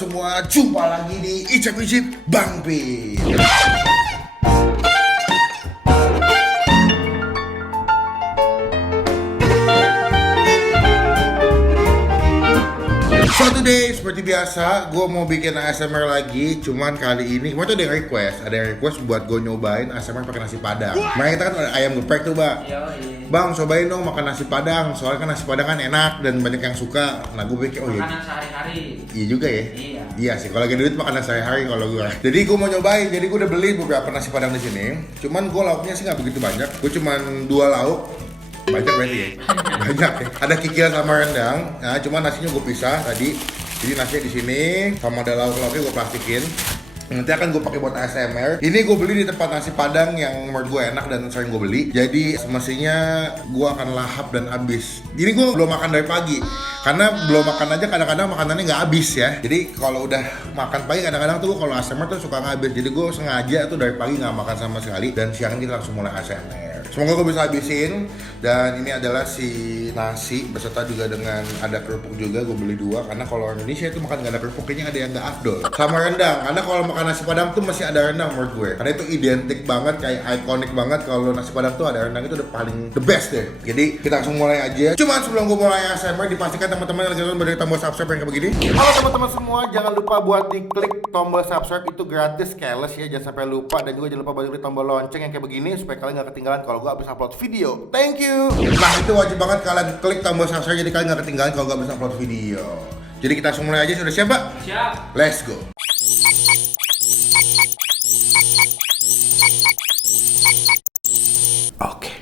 semua, jumpa lagi di Icip-Icip Bang Pin. So today, seperti biasa, gue mau bikin ASMR lagi. Cuman kali ini, kemarin tuh ada yang request buat gue nyobain ASMR pakai nasi padang. Makanya kita kan ada ayam geprek tuh, Bang. Bang, cobain dong makan nasi padang. Soalnya kan nasi padang kan enak dan banyak yang suka. Nah, gue pikir, oh iya. Makanan sehari-hari. Iya juga ya. Iya. Iya sih, kalau lagi duit makanan sehari-hari kalau gue. Jadi gue mau nyobain. Jadi gue udah beli beberapa nasi padang di sini. Cuman gue lauknya sih nggak begitu banyak. Gue cuman 2 lauk. Banyak berarti ya? Banyak ya. Ada kikil sama rendang. Nah, cuman nasinya gue pisah tadi. Jadi nasinya di sini sama ada lauk-lauknya gue plastikin. Nanti akan gue pakai buat ASMR. Ini gue beli di tempat nasi padang yang menurut gue enak dan sering gue beli. Jadi semestinya gue akan lahap dan habis. Ini gue belum makan dari pagi. Karena belum makan aja kadang-kadang makanannya nggak habis ya. Jadi kalau udah makan pagi kadang-kadang tuh kalau ASMR tuh suka nggak habis. Jadi gue sengaja tuh dari pagi nggak makan sama sekali. Dan siang kita langsung mulai ASMR. Semoga gue bisa habisin. Dan ini adalah si nasi beserta juga dengan ada kerupuk juga. Gue beli 2 karena kalau orang Indonesia itu makan nggak ada kerupuk kayaknya ada yang nggak afdol. Sama rendang. Karena kalau makan nasi padang tuh masih ada rendang menurut gue. Karena itu identik banget, kayak ikonik banget kalau nasi padang tuh ada rendang, itu udah paling the best deh. Jadi kita langsung mulai aja. Cuman sebelum gue mulai ASMR, dipastikan teman-teman yang lagi nonton beri tombol subscribe yang kayak begini. Halo teman-teman semua, jangan lupa buat diklik tombol subscribe, itu gratis, careless ya, jangan sampai lupa. Dan juga jangan lupa buat klik tombol lonceng yang kayak begini supaya kalian gak ketinggalan kalau gue habis upload video. Thank you. Nah itu wajib banget kalian klik tombol subscribe jadi kalian gak ketinggalan kalau gue habis upload video. Jadi kita langsung mulai aja. Sudah siap, Pak? Siap. Let's go. Oke.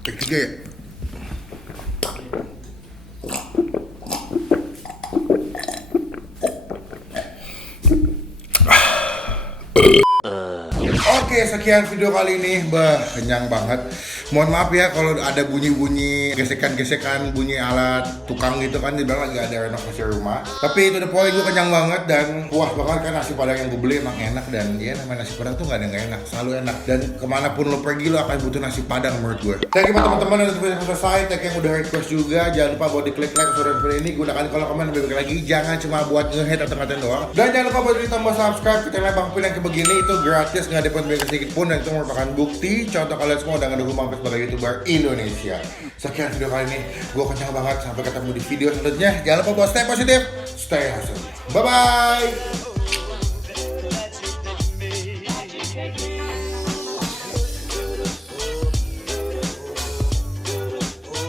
Ketiga ya. Oke, sekian video kali ini. Kenyang banget. Mohon maaf ya kalau ada bunyi-bunyi gesekan-gesekan, bunyi alat tukang gitu kan, dibilang lagi ada renovasi rumah. Tapi itu the point, gue kenyang banget dan puas banget kan. Nasi padang yang gue beli emang enak, dan ya namanya nasi padang tuh gak ada yang gak enak, selalu enak. Dan kemanapun lo pergi lo akan butuh nasi padang menurut gue. Thank you teman-teman udah sampai selesai. Thank you yang udah request juga. Jangan lupa buat diklik like video ini. Gunakan kolom komen lebih baik lagi. Jangan cuma buat nge-hate atau ngatain doang. Dan jangan lupa buat ditambah subscribe ke channel Bang Pin yang begini, itu gratis, nggak ada pun sedikit pun, dan itu merupakan bukti contoh kalian semua udah ngedukung Bang Pin sebagai YouTuber Indonesia. Sekian video kali ini, gue kenyang banget. Sampai ketemu di video selanjutnya. Jangan lupa buat stay positif, stay awesome. Bye bye.